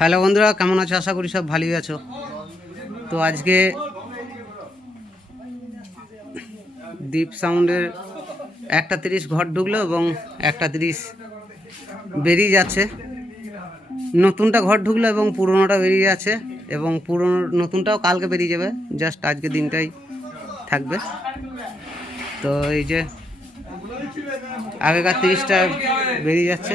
Hello বন্ধুরা, কেমন আছো? আশা করি সব ভালোই আছো। তো আজকে দীপ সাউন্ডের একটা তিরিশ ঘর ঢুকলো এবং একটা তিরিশ বেরিয়ে যাচ্ছে। নতুনটা ঘর ঢুকলো এবং পুরোনোটা বেরিয়ে যাচ্ছে এবং পুরোনো, নতুনটাও কালকে বেরিয়ে যাবে। জাস্ট আজকে দিনটাই থাকবে। তো এই যে আগেকার তিরিশটা বেরিয়ে যাচ্ছে।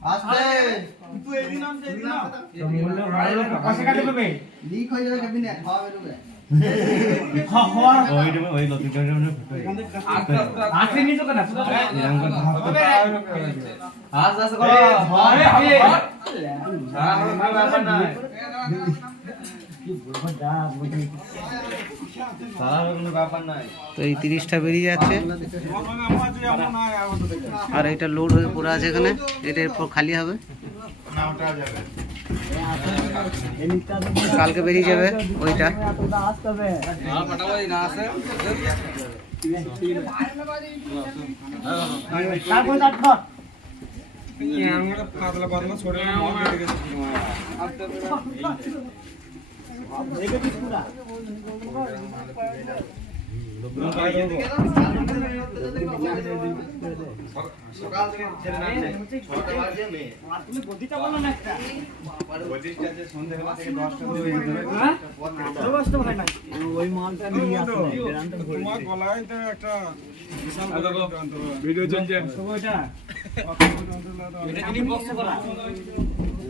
বর্তমানে ফুরুল ফুরুল যাচ্ছে কষে কাটে দেবে আসে নিচে কথা তো এই তিরিশটা বেরিয়ে যাচ্ছে। আর এটা লোড হয়ে পড়ে আছে এখানে। এটা এরপর খালি হবে। কালকে বেরিয়ে যাবে ওইটা। তারপর তারপর তুমি গদিটা বলো না একটা ওই মালটা নিয়ে আসলে বেরানটা ভিডিও চলছে ওইটা এটা যদি বক্স করা খবর এটা এটা বড় বেশি তারপরে মানে বেরিয়ে যায় মানে বেরিয়ে যাবে লাগা, লাগা, লাগা। লাগিয়ে দেবো বুঝলে তো মুখ করে কোনো আমি দেবো গায়ে গায়ে গায়ের দিকে মুখ করো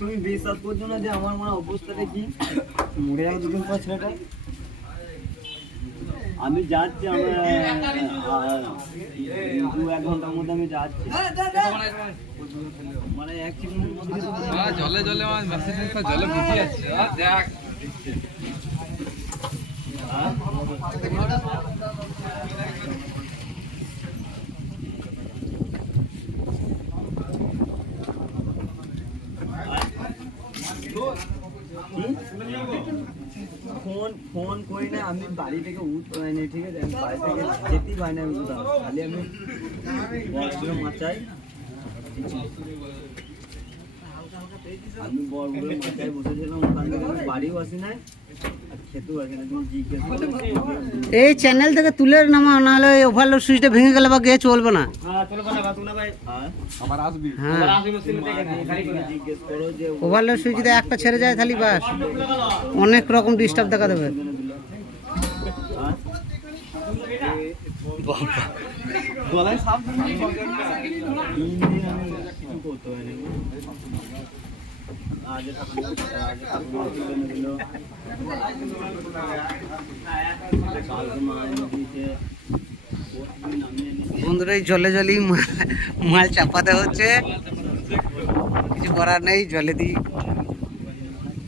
তুমি বিশ্বাস করছ যে আমার মনে অবস্থাটা কি মরে যাবে দুদিন পর ছেলেটা আমি যাচ্ছি, আমার দু এক ঘণ্টার মধ্যে আমি যাচ্ছি। মানে এক জলে জলে জলে দেখ। ফোন ফোন করি না আমি বাড়ি থেকে উঠতে পারিনি ঠিক আছে? আমি বাড়ি থেকে যেতেই পারি না আমি কোথাও খালি আমি বড়গুলো মাচাই আমি বড়গুলো মাচায় বসেছিলাম, ওখান থেকে বাড়িও আসি নাই। এই চ্যানেল থেকে তুলে নামা নাহলে ওভারলোড সুইচটা ভেঙে গেলে বা গিয়ে চলবে না। আসবি হ্যাঁ। ওভারলোড সুইচ যদি একটা ছেড়ে যায় তাহলে বাস অনেক রকম ডিস্টার্ব দেখা দেবে। গলায় সাপ বন্ধুরা, এই জলে জলেই মাল- চাপাতে হচ্ছে। কিছু করার নেই, জলে দিই।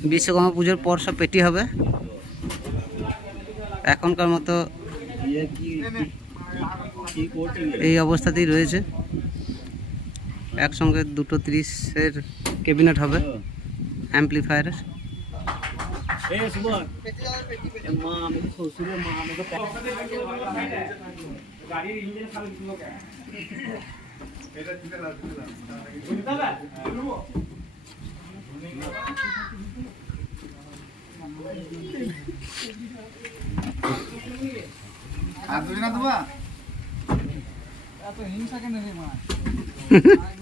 বিশ্বকর্মা পুজোর পর সব পেটি হবে। এখনকার মতো এই অবস্থাতেই রয়েছে। একসঙ্গে দুটো তিরিশের ক্যাবিনেট হবে। অ্যাম্পলিফায়ারের এ সুবল এ মা আমি তো শ্বশুরের মা আমাকে গাড়ির ইঞ্জিন খালি দিল এত হিংসা কেন রে মা?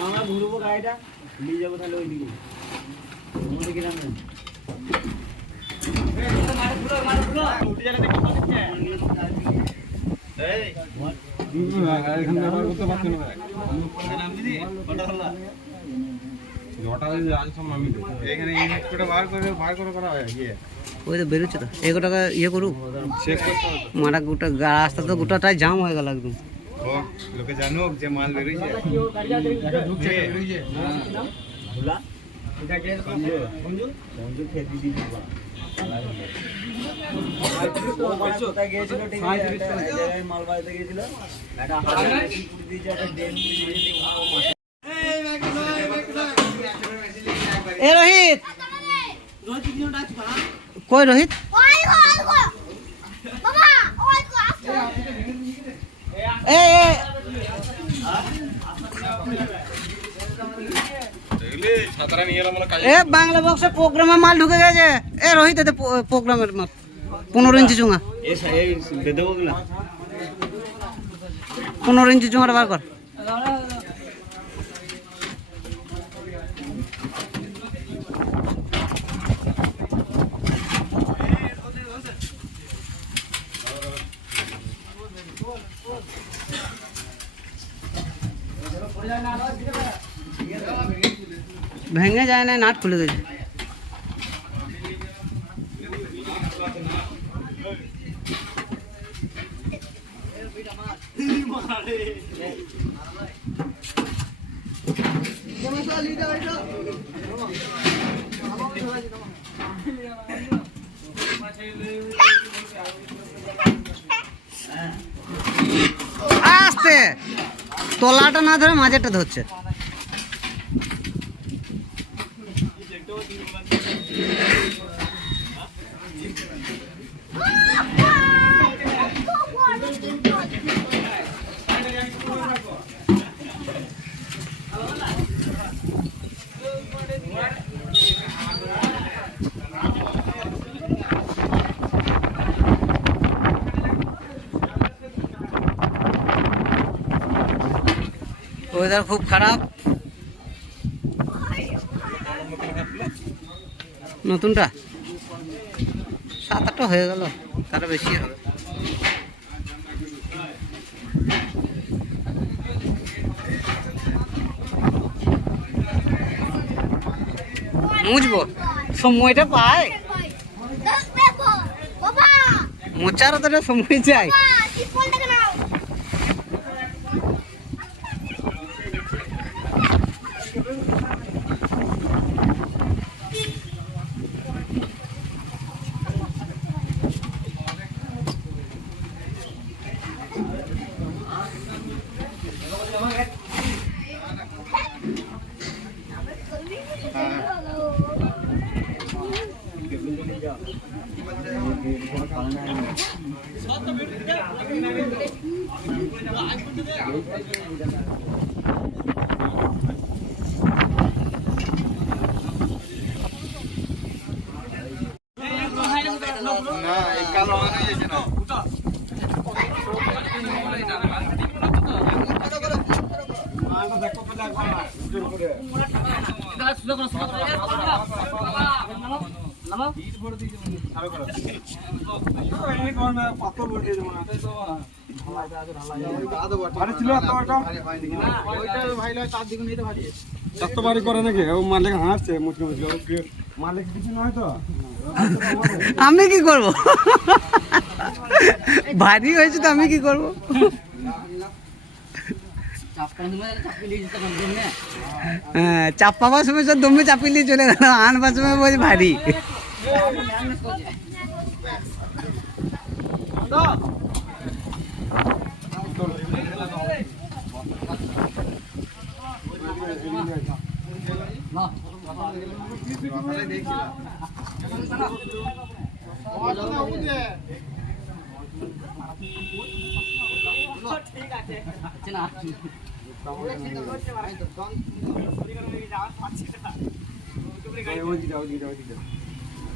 আমরা ঘুরবো গাড়িটা নিয়ে যাব তাহলে ওই দিকে আমাদের গ্রামে এখানে করতে পারছি না ওই তো বেরোচ্ছে তো। এগো টাকা ইয়ে করুক। চেক করতে হবে মারা গোটা গা- রাস্তা তো গোটাটাই জাম হয়ে গেল একদম। ও লোকে জানুক যে মাল বেরিয়েছে ঢুকছে বেরিয়েছে ভোলা সঞ্জু খেতে দিয়েছি কোথায় গিয়েছিল ঠিক আছে একটা কই রোহিত? এ বাংলা বক্সে প্রোগ্রামে মাল ঢুকে গেছে। এ রোহিত এতে প্রোগ্রামের মাল। পনেরো ইঞ্চি চুঙা পনেরো ইঞ্চি চুঙাটা বার কর। ভেঙে যায় না নাট খুলে গেছে আস্তে তলাটা না ধরে মাঝেটা ধরছে। ওয়েদার খুব খারাপ। নতুনটা? সাত আটটা হয়ে গেল তারা বেশি হবে। মুছবো? সময়টা পায়। মোচার তো সময় চাই না এই কালো যেছে না চারটা করে নাকি? ও মালিক হাসছে মুচকে মুচকে। মালিক কিছু নয় তো? আমি কি করব? ভারী হয়েছে তো আমি কি করব? হ্যাঁ চাপাবার সময় সব দমে চাপিয়ে দিয়ে চলে গেল আনবার সময় বলছে ভারী। দিকে ওই দিকে ওই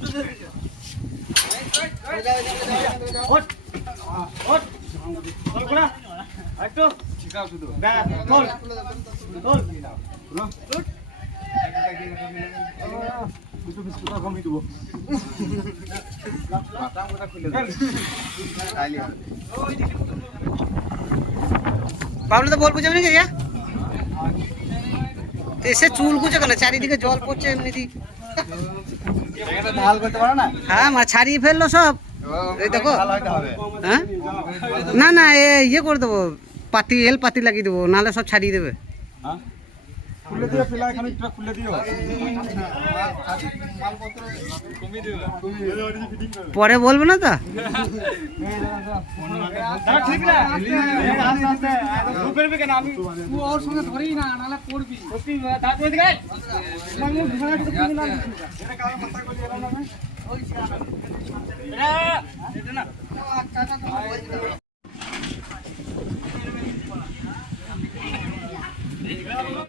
দিকে বাবলু তো বল বুঝাবি নাকি এসে চুল গুছে কেন চারিদিকে জল পড়ছে এমনি না হ্যাঁ মা, ছাড়িয়ে ফেলল সব। হ্যাঁ? না না, এ ইয়ে করে দেবো, পাতি, এল পাতি লাগিয়ে দেবো, নাহলে সব ছাড়িয়ে দেবে। খুলে দিও পিলাই খানিকটা খুলে দিও পরে বলব না তো ঠিক না আস্তে আস্তে ঢুকবে কেন আমি তুই ওর সঙ্গে ধরেই না নালে পড়বি সত্যি তারপরে দিকে মানে ঘোড়া এটা কারণ মাথা করে না